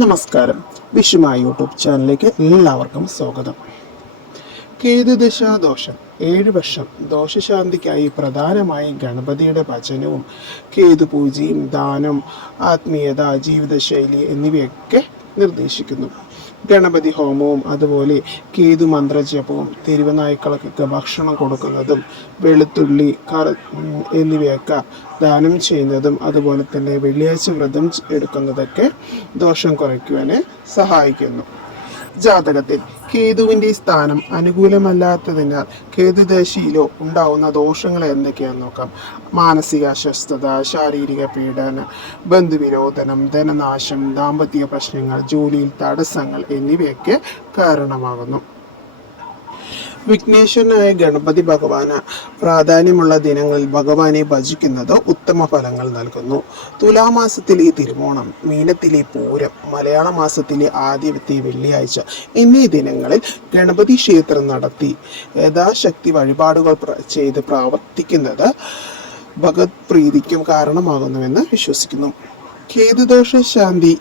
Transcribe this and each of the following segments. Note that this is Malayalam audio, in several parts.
നമസ്കാരം. വിഷുമായ യൂട്യൂബ് ചാനലിലേക്ക് എല്ലാവർക്കും സ്വാഗതം. കേതുദശാദോഷം 7 വർഷം ദോഷശാന്തിക്കായി പ്രധാനമായും ഗണപതിയുടെ ഭജനവും കേതുപൂജയും ദാനം, ആത്മീയത, ജീവിതശൈലി എന്നിവയൊക്കെ നിർദ്ദേശിക്കുന്നു. ഗണപതി ഹോമവും അതുപോലെ കേതു മന്ത്രജപവും തെരുവ് നായ്ക്കൾക്കൊക്കെ ഭക്ഷണം കൊടുക്കുന്നതും വെളുത്തുള്ളി എന്നിവയൊക്കെ ദാനം ചെയ്യുന്നതും അതുപോലെ തന്നെ വെള്ളിയാഴ്ച വ്രതം എടുക്കുന്നതൊക്കെ ദോഷം കുറയ്ക്കുവാൻ സഹായിക്കുന്നു. ജാതകത്തിൽ കേതുവിൻ്റെ സ്ഥാനം അനുകൂലമല്ലാത്തതിനാൽ കേതുദശയിലോ ഉണ്ടാവുന്ന ദോഷങ്ങൾ എന്തൊക്കെയാണെന്ന് നോക്കാം. മാനസിക അസ്വസ്ഥത, ശാരീരിക പീഡനം, ബന്ധുവിരോധനം, ധനനാശം, ദാമ്പത്യ പ്രശ്നങ്ങൾ, ജോലിയിൽ തടസ്സങ്ങൾ എന്നിവയൊക്കെ കാരണമാകുന്നു. വിഘ്നേശ്വരനായ ഗണപതി ഭഗവാന് പ്രാധാന്യമുള്ള ദിനങ്ങളിൽ ഭഗവാനെ ഭജിക്കുന്നത് ഉത്തമ ഫലങ്ങൾ നൽകുന്നു. തുലാമാസത്തിലെ തിരുവോണം, മീനത്തിലെ പൂരം, മലയാള മാസത്തിലെ ആദ്യത്തെ വെള്ളിയാഴ്ച എന്നീ ദിനങ്ങളിൽ ഗണപതി ക്ഷേത്രം നടത്തി യഥാശക്തി വഴിപാടുകൾ ചെയ്ത് പ്രാവർത്തിക്കുന്നത് ഭഗത് പ്രീതിക്കും കാരണമാകുന്നുവെന്ന് വിശ്വസിക്കുന്നു. കേതുദോഷ ശാന്തി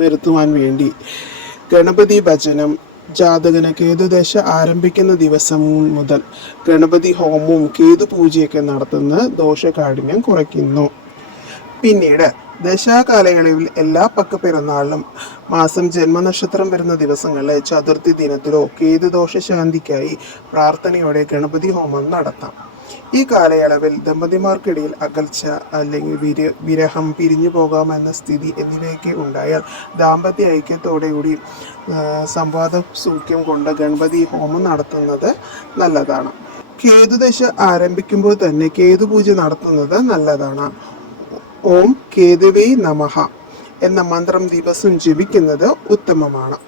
വരുത്തുവാൻ വേണ്ടി ഗണപതി ഭജനം ജാതകന് കേതുദശ ആരംഭിക്കുന്ന ദിവസം മുതൽ ഗണപതി ഹോമവും കേതുപൂജയൊക്കെ നടത്തുന്ന ദോഷകാഠിന്യം കുറയ്ക്കുന്നു. പിന്നീട് ദശാകാലയളവിൽ എല്ലാ പക്കപ്പിറന്നാളിലും മാസം ജന്മനക്ഷത്രം വരുന്ന ദിവസങ്ങളിലെ ചതുർത്ഥി ദിനത്തിലോ കേതുദോഷ ശാന്തിക്കായി പ്രാർത്ഥനയോടെ ഗണപതി ഹോമം നടത്താം. ഈ കാലയളവിൽ ദമ്പതിമാർക്കിടയിൽ അകൽച്ച അല്ലെങ്കിൽ വിരഹം, പിരിഞ്ഞു പോകാമെന്ന സ്ഥിതി എന്നിവയൊക്കെ ഉണ്ടായാൽ ദാമ്പത്യ ഐക്യത്തോടുകൂടി സംവാദ സൂക്ഷ്യം കൊണ്ട് ഗണപതി ഹോമം നടത്തുന്നത് നല്ലതാണ്. കേതുദശ ആരംഭിക്കുമ്പോൾ തന്നെ കേതുപൂജ നടത്തുന്നത് നല്ലതാണ്. ഓം കേതുവേ നമഃ എന്ന മന്ത്രം ദിവസം ജപിക്കുന്നത് ഉത്തമമാണ്.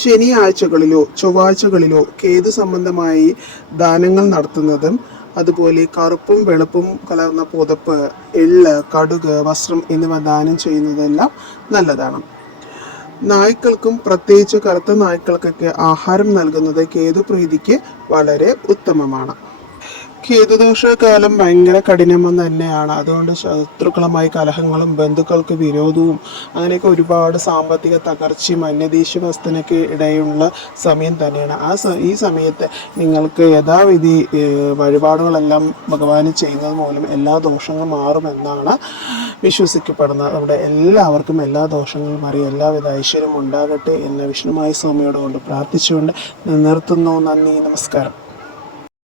ശനിയാഴ്ചകളിലോ ചൊവ്വാഴ്ചകളിലോ കേതു സംബന്ധമായി ദാനങ്ങൾ നടത്തുന്നതും അതുപോലെ കറുപ്പും വെളുപ്പും കലർന്ന പുതപ്പ്, എള്ള്, കടുക്, വസ്ത്രം എന്നിവ ദാനം ചെയ്യുന്നതെല്ലാം നല്ലതാണ്. നായ്ക്കൾക്കും പ്രത്യേകിച്ച് കറുത്ത നായ്ക്കൾക്കൊക്കെ ആഹാരം നൽകുന്നത് കേതുപ്രീതിക്ക് വളരെ ഉത്തമമാണ്. കേതുദോഷകാലം ഭയങ്കര കഠിനമെന്ന് തന്നെയാണ്. അതുകൊണ്ട് ശത്രുക്കളുമായി കലഹങ്ങളും ബന്ധുക്കൾക്ക് വിരോധവും അങ്ങനെയൊക്കെ ഒരുപാട് സാമ്പത്തിക തകർച്ചയും അന്യദേശീയ വസ്തുനൊക്കെ ഇടയുള്ള സമയം തന്നെയാണ്. ഈ സമയത്ത് നിങ്ങൾക്ക് യഥാവിധി വഴിപാടുകളെല്ലാം ഭഗവാന് ചെയ്യുന്നത് മൂലം എല്ലാ ദോഷങ്ങളും മാറുമെന്നാണ് വിശ്വസിക്കപ്പെടുന്നത്. നമ്മുടെ എല്ലാവർക്കും എല്ലാ ദോഷങ്ങളും മാറി എല്ലാവിധ ഐശ്വര്യം ഉണ്ടാകട്ടെ എന്ന് വിഷ്ണുമായ സ്വാമിയോട് കൊണ്ട് പ്രാർത്ഥിച്ചുകൊണ്ട് നിർത്തുന്നു. നന്ദി, നമസ്കാരം.